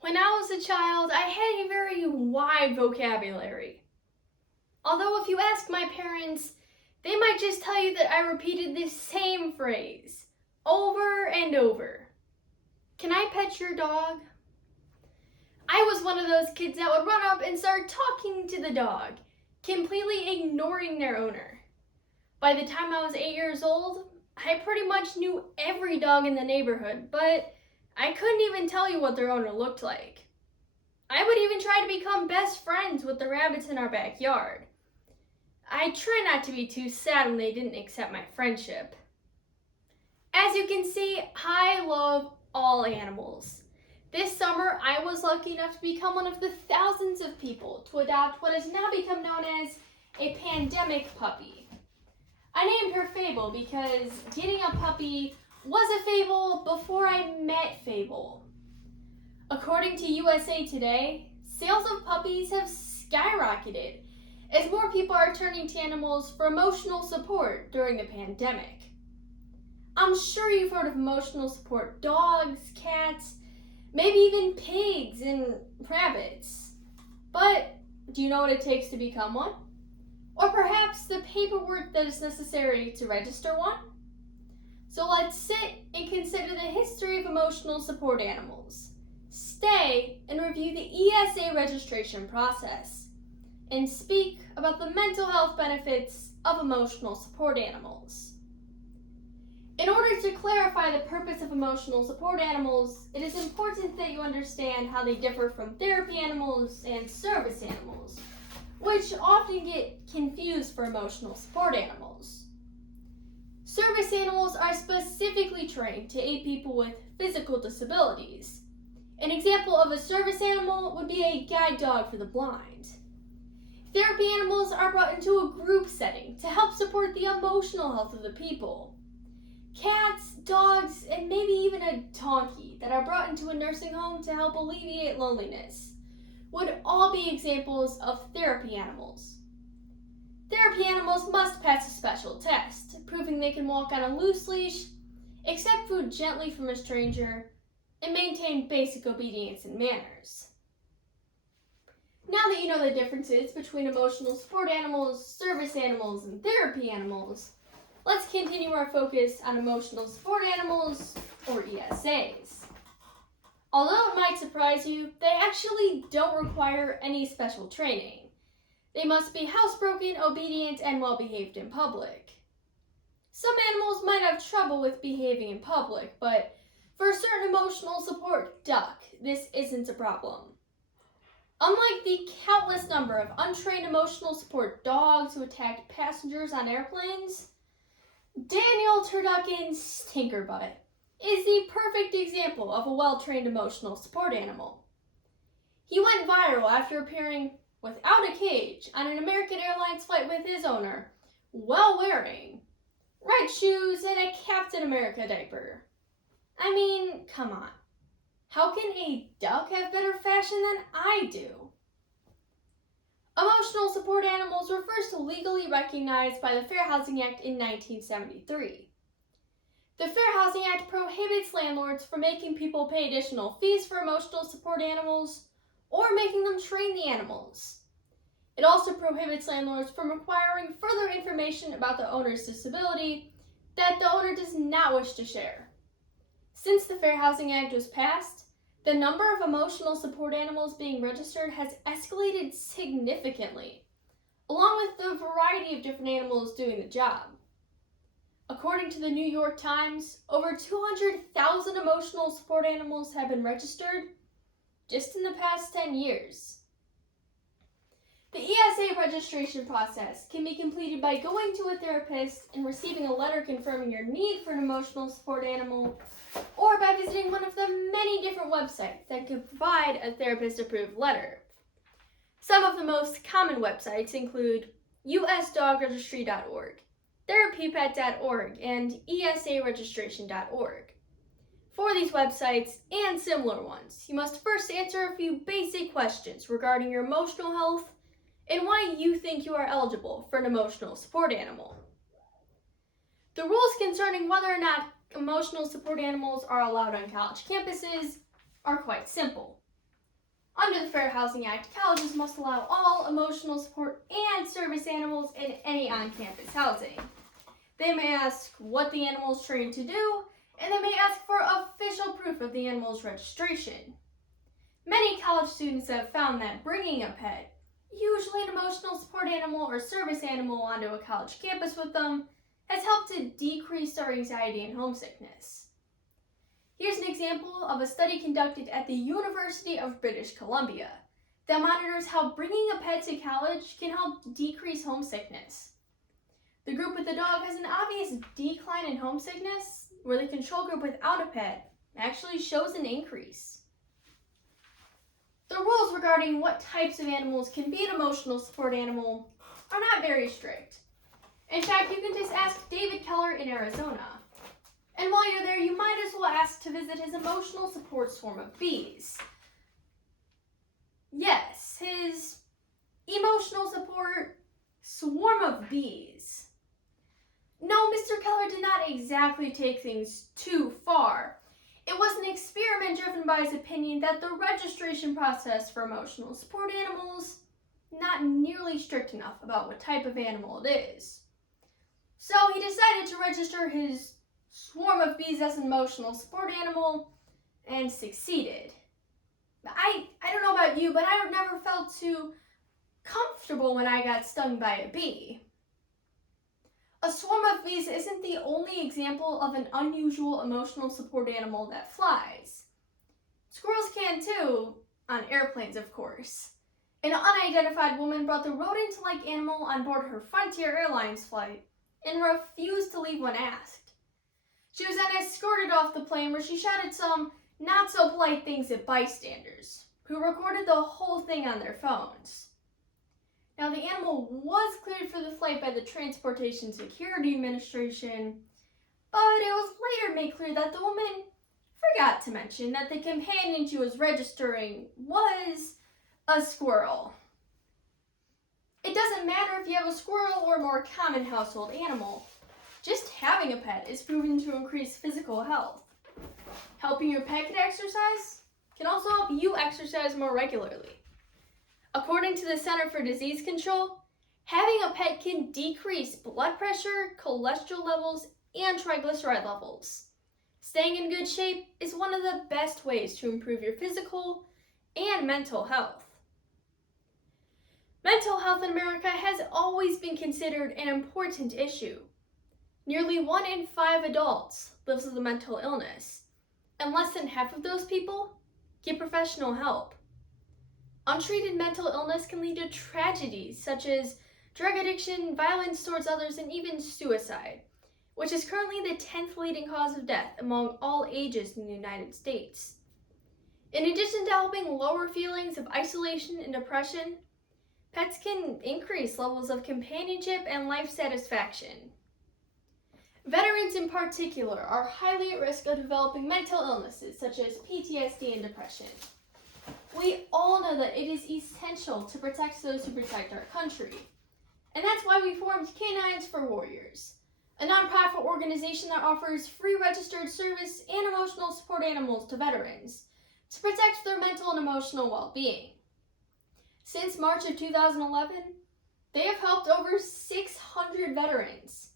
When I was a child, I had a very wide vocabulary. Although if you ask my parents, they might just tell you that I repeated the same phrase over and over. Can I pet your dog? I was one of those kids that would run up and start talking to the dog, completely ignoring their owner. By the time I was 8 years old, I pretty much knew every dog in the neighborhood, but I couldn't even tell you what their owner looked like. I would even try to become best friends with the rabbits in our backyard. I try not to be too sad when they didn't accept my friendship. As you can see, I love all animals. This summer, I was lucky enough to become one of the thousands of people to adopt what has now become known as a pandemic puppy. I named her Fable because getting a puppy was a fable before I met Fable. According to USA Today, sales of puppies have skyrocketed as more people are turning to animals for emotional support during the pandemic. I'm sure you've heard of emotional support dogs, cats, maybe even pigs and rabbits. But do you know what it takes to become one? Or perhaps the paperwork that is necessary to register one? So let's sit and consider the history of emotional support animals. Stay and review the ESA registration process, and speak about the mental health benefits of emotional support animals. In order to clarify the purpose of emotional support animals, it is important that you understand how they differ from therapy animals and service animals, which often get confused for emotional support animals. Service animals are specifically trained to aid people with physical disabilities. An example of a service animal would be a guide dog for the blind. Therapy animals are brought into a group setting to help support the emotional health of the people. Cats, dogs, and maybe even a donkey that are brought into a nursing home to help alleviate loneliness would all be examples of therapy animals. Therapy animals must pass a special test, proving they can walk on a loose leash, accept food gently from a stranger, and maintain basic obedience and manners. Now that you know the differences between emotional support animals, service animals, and therapy animals, let's continue our focus on emotional support animals, or ESAs. Although it might surprise you, they actually don't require any special training. They must be housebroken, obedient, and well-behaved in public. Some animals might have trouble with behaving in public, but for a certain emotional support duck, this isn't a problem. Unlike the countless number of untrained emotional support dogs who attacked passengers on airplanes, Daniel Turducken Stinkerbutt is the perfect example of a well-trained emotional support animal. He went viral after appearing without a cage on an American Airlines flight with his owner, while wearing red shoes and a Captain America diaper. I mean, come on. How can a duck have better fashion than I do? Emotional support animals were first legally recognized by the Fair Housing Act in 1973. The Fair Housing Act prohibits landlords from making people pay additional fees for emotional support animals or making them train the animals. It also prohibits landlords from requiring further information about the owner's disability that the owner does not wish to share. Since the Fair Housing Act was passed, the number of emotional support animals being registered has escalated significantly, along with the variety of different animals doing the job. According to the New York Times, over 200,000 emotional support animals have been registered just in the past 10 years. The ESA registration process can be completed by going to a therapist and receiving a letter confirming your need for an emotional support animal, or by visiting one of the many different websites that can provide a therapist-approved letter. Some of the most common websites include usdogregistry.org, therapypet.org, and esaregistration.org. For these websites and similar ones, you must first answer a few basic questions regarding your emotional health and why you think you are eligible for an emotional support animal. The rules concerning whether or not emotional support animals are allowed on college campuses are quite simple. Under the Fair Housing Act, colleges must allow all emotional support and service animals in any on-campus housing. They may ask what the animal is trained to do, and they may ask for official proof of the animal's registration. Many college students have found that bringing a pet, usually an emotional support animal or service animal, onto a college campus with them has helped to decrease their anxiety and homesickness. Here's an example of a study conducted at the University of British Columbia that monitors how bringing a pet to college can help decrease homesickness. The group with the dog has an obvious decline in homesickness, where the control group without a pet actually shows an increase. The rules regarding what types of animals can be an emotional support animal are not very strict. In fact, you can just ask David Keller in Arizona. And while you're there, you might as well ask to visit his emotional support swarm of bees. Yes, his emotional support swarm of bees. No, Mr. Keller did not exactly take things too far. It was an experiment driven by his opinion that the registration process for emotional support animals not nearly strict enough about what type of animal it is. So he decided to register his swarm of bees as an emotional support animal and succeeded. I don't know about you, but I never felt too comfortable when I got stung by a bee. A swarm of bees isn't the only example of an unusual emotional support animal that flies. Squirrels can too, on airplanes of course. An unidentified woman brought the rodent-like animal on board her Frontier Airlines flight and refused to leave when asked. She was then escorted off the plane, where she shouted some not-so-polite things at bystanders, who recorded the whole thing on their phones. Now, the animal was cleared for the flight by the Transportation Security Administration, but it was later made clear that the woman forgot to mention that the companion she was registering was a squirrel. It doesn't matter if you have a squirrel or a more common household animal. Just having a pet is proven to increase physical health. Helping your pet get exercise can also help you exercise more regularly. According to the Center for Disease Control, having a pet can decrease blood pressure, cholesterol levels, and triglyceride levels. Staying in good shape is one of the best ways to improve your physical and mental health. Mental health in America has always been considered an important issue. Nearly 1 in 5 adults lives with a mental illness, and less than half of those people get professional help. Untreated mental illness can lead to tragedies such as drug addiction, violence towards others, and even suicide, which is currently the 10th leading cause of death among all ages in the United States. In addition to helping lower feelings of isolation and depression, pets can increase levels of companionship and life satisfaction. Veterans in particular are highly at risk of developing mental illnesses such as PTSD and depression. We all know that it is essential to protect those who protect our country. And that's why we formed Canines for Warriors, a nonprofit organization that offers free registered service and emotional support animals to veterans to protect their mental and emotional well-being. Since March of 2011, they have helped over 600 veterans.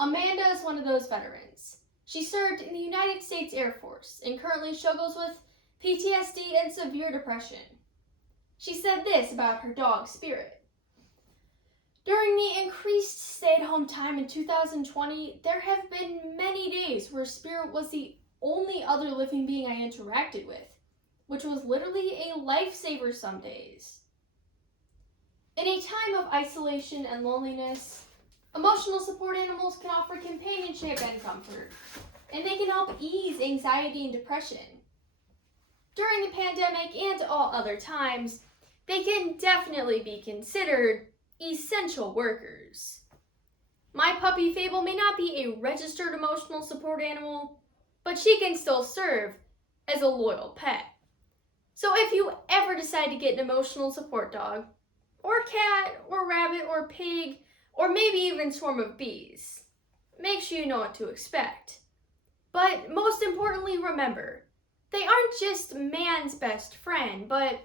Amanda is one of those veterans. She served in the United States Air Force and currently struggles with PTSD and severe depression. She said this about her dog, Spirit. During the increased stay-at-home time in 2020, there have been many days where Spirit was the only other living being I interacted with, which was literally a lifesaver some days. In a time of isolation and loneliness, emotional support animals can offer companionship and comfort, and they can help ease anxiety and depression. During the pandemic and all other times, they can definitely be considered essential workers. My puppy Fable may not be a registered emotional support animal, but she can still serve as a loyal pet. So if you ever decide to get an emotional support dog, or cat, or rabbit, or pig, or maybe even swarm of bees, make sure you know what to expect. But most importantly, remember They aren't just man's best friend, but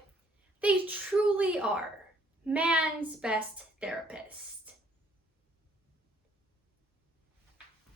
they truly are man's best therapist.